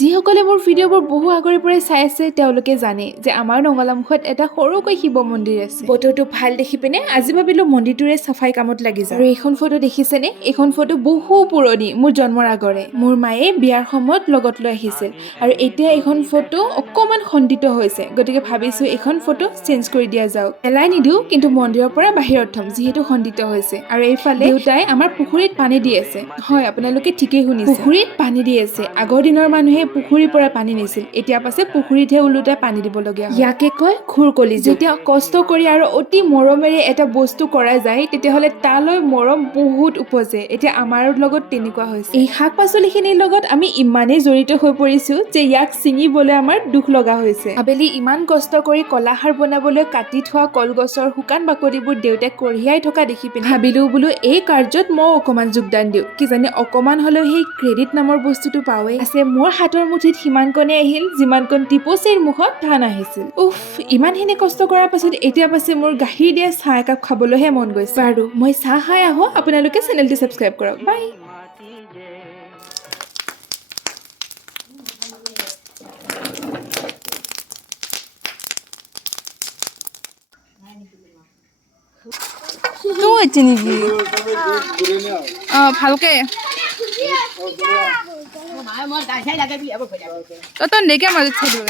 যিসকলে মোৰ ভিডিঅ'বোৰ বহু আগৰে পৰাই চাই আছে তেওঁলোকে জানে যে আমাৰ নঙলামুখত এটা সৰুকৈ শিৱ মন্দিৰ আছে। বতৰটো ভাল দেখি পিনে আজি ভাবিলোঁ মন্দিৰটোৰে চাফাই কামত লাগি যাওঁ। আৰু এইখন ফটো দেখিছেনে? এইখন ফটো বহু পুৰণি, মোৰ জন্মৰ আগৰে। মোৰ মায়ে বিয়াৰ সময়ত লগত লৈ আহিছিল আৰু এতিয়া এইখন ফটো অকণমান খণ্ডিত হৈছে, গতিকে ভাবিছোঁ এইখন ফটো চেঞ্জ কৰি দিয়া যাওক। পেলাই নিদিওঁ, কিন্তু মন্দিৰৰ পৰা বাহিৰত থম যিহেতু খণ্ডিত হৈছে। আৰু এইফালে দেউতাই আমাৰ পুখুৰীত পানী দি আছে। হয়, আপোনালোকে ঠিকেই শুনিছে, পুখুৰীত পানী দি আছে। আগৰ দিনৰ মানুহে পুখুৰীৰ পৰা পানী নিছিল, এতিয়া পাছে পুখুৰীতহে ওলোটাই পানী দিবলগীয়া হয়। ইয়াকে কয় খুৰকলি। যেতিয়া কষ্ট কৰি আৰু অতি মৰমেৰে এটা বস্তু কৰা যায় তেতিয়াহ'লে তালৈ মৰম বহুত উপজে। এতিয়া আমাৰ লগত তেনেকুৱা হৈছে। এই শাক পাচলিখিনিৰ লগত আমি ইমানেই জড়িত হৈ পৰিছোঁ যে ইয়াক ছিঙিবলৈ আমাৰ দুখ লগা হৈছে। আবেলি ইমান কষ্ট কৰি কলাখাৰ বনাবলৈ কাটি থোৱা কলগছৰ শুকান বাকলিবোৰ দেউতাই কঢ়িয়াই থকা দেখি পিনে ভাবিলোঁ বোলো এই কাৰ্যত মই অকণমান যোগদান দিওঁ, কিজানি অকণমান হ'লেও সেই ক্ৰেডিট নামৰ বস্তুটো পাওঁৱেই। আছে মোৰ হাতৰ মুঠিত সিমানকণে আহিল যিমানকণ টিপচীৰ মুখত ধান আহিছিল। উফ, ইমানখিনি কষ্ট কৰাৰ পাছত এতিয়া পাছে মোৰ গাখীৰ দিয়া চাহ একাপ খাবলৈহে মন গৈছে। বাৰু মই চাহ খাই আহোঁ, আপোনালোকে চেনেলটো ছাবস্ক্ৰাইব কৰক। বাই। তো হৈছে নেকি? ভালকে তই দেখে মাজত থৈ দিব।